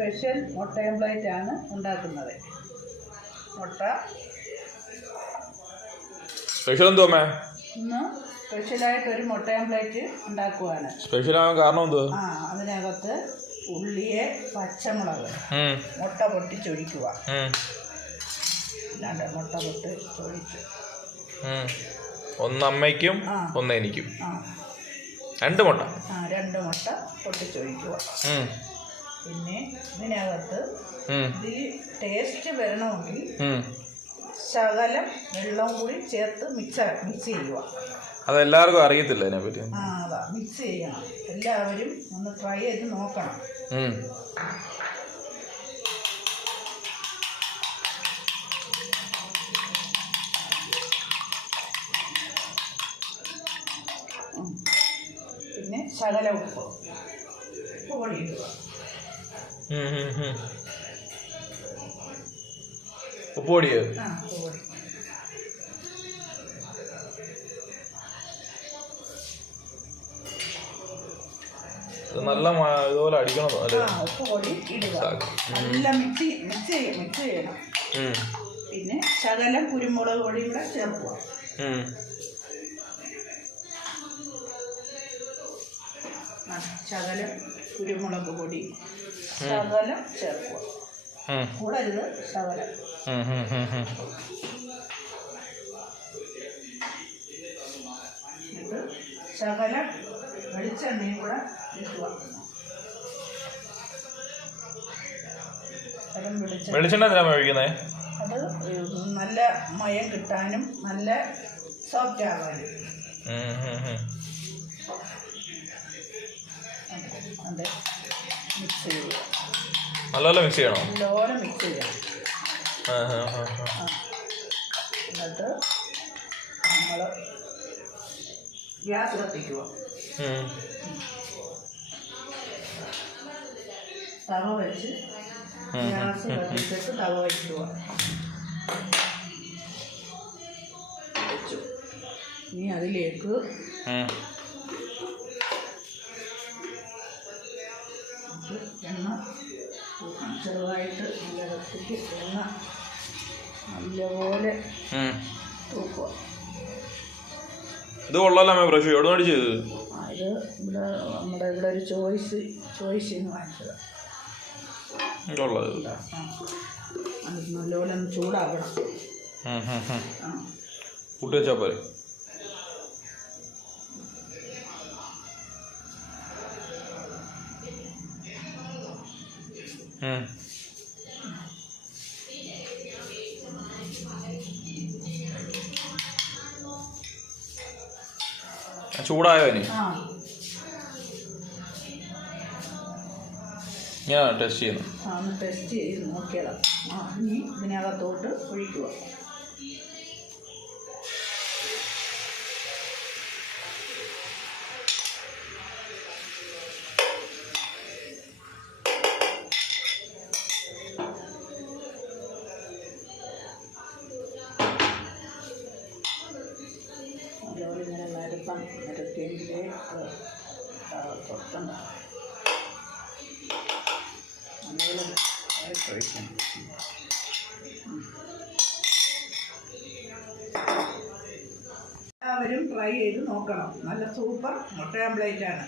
Special മുട്ട ഓംപ്ലേറ്റ് ആണ് ഉണ്ടാക്കുന്നത്. മുട്ട. സ്പെഷ്യൽ എന്തോ അമ്മേ ഇന്ന് സ്പെഷ്യലായിട്ട് ഒരു മുട്ട പ്ലേറ്റ് ഉണ്ടാക്കുവാണ്. സ്പെഷ്യൽ ആവാൻ കാരണം എന്തോ ആ അതിനകത്ത് ഉള്ളിയെ പച്ചമുളക്. മുട്ട പൊട്ടിച്ചൊഴിക്കുക ചൊഴിക്കുക ഇല്ലാണ്ട് മുട്ട പൊട്ടി ചൊഴിച്ച്. ഒന്ന് അമ്മയ്ക്കും. ഒന്ന് എനിക്കും. രണ്ട് മുട്ട. ആ രണ്ട് മുട്ട പൊട്ടിച്ചൊഴിക്കുക ഉം, പിന്നെ ഇതിനകത്ത് ഇതിൽ ടേസ്റ്റ് വരണമെങ്കിൽ. ശകലം വെള്ളവും കൂടി ചേർത്ത് മിക്സ് മിക്സ് ചെയ്യുക. അതെല്ലാവർക്കും അറിയത്തില്ല അതിനെപ്പറ്റി ആ അതാ. മിക്സ് ചെയ്യണം. എല്ലാവരും ഒന്ന് ട്രൈ ചെയ്ത് നോക്കണം. പിന്നെ ശകല ഉപ്പ്. ഉപ്പ് പൊടി ഇടുക. ഉപ്പ് പൊടിയോ ആ ഉപ്പ് നല്ല ഇതുപോലെ അടിക്കണം അല്ലേ. നല്ല മിക്സ് മിക്സ് ചെയ്യ മിക്സ് ചെയ്യണം ഉം, പിന്നെ ശകലം കുരുമുളക് പൊടി കൂടെ ചേർക്കുക. ശകലം കുരുമുളക് പൊടി ശകലം ചേർക്കുക. കൂടരുത് ശകലം. എന്നിട്ട് ശകലം വെളിച്ചെണ്ണയും കൂടെ ഇട്ടുക വെളിച്ചെണ്ണ. അത് നല്ല മയം കിട്ടാനും നല്ല സോഫ്റ്റ് ആവാനും. അതെ. മിക്സ് ചെയ്യുക നല്ലപോലെ മിക്സ് ചെയ്യണോ? നല്ലപോലെ മിക്സ് ചെയ്യണം. എന്നിട്ട് നമ്മൾ ഗ്യാസ് കത്തിക്കുക. തവ വെച്ച് ഗ്യാസ് കത്തിച്ചിട്ട് തവ വയ്ക്കുക വെച്ചു. ഇനി അതിലേക്ക് നമുക്ക് എണ്ണ. ചെറുതായിട്ട് നല്ല കത്തിക്ക് എണ്ണ നല്ലപോലെ. തൂക്കുക. ഇത് കൊള്ളാലോ അമ്മ ബ്രഷ്. എവിടെ നിന്ന് ചെയ്തത് അത് ഇവിടെ നമ്മുടെ ഇവിടെ ഒരു ചോയ്സ് ചോയ്സ് എന്ന് വാങ്ങിച്ചത് കൊള്ളത് ആ അത് നല്ലപോലെ ഒന്ന് ചൂടാക്കണം കൂട്ടി വെച്ചാൽ പോരെ. ചൂടായോ ഇനി? ഞാൻ ടെസ്റ്റ് ചെയ്യുന്നു ടെസ്റ്റ് ചെയ്ത് നോക്കിയതാ. ആ ഇനി ഇതിനകത്തോട്ട് ഒഴിക്കുക. നിരത്തിയെങ്കിലേ അത് തൊട്ടണ്ട നല്ലപോലെ ഒഴിക്കണം എല്ലാവരും ട്രൈ ചെയ്ത് നോക്കണം. നല്ല സൂപ്പർ മുട്ട ആണ്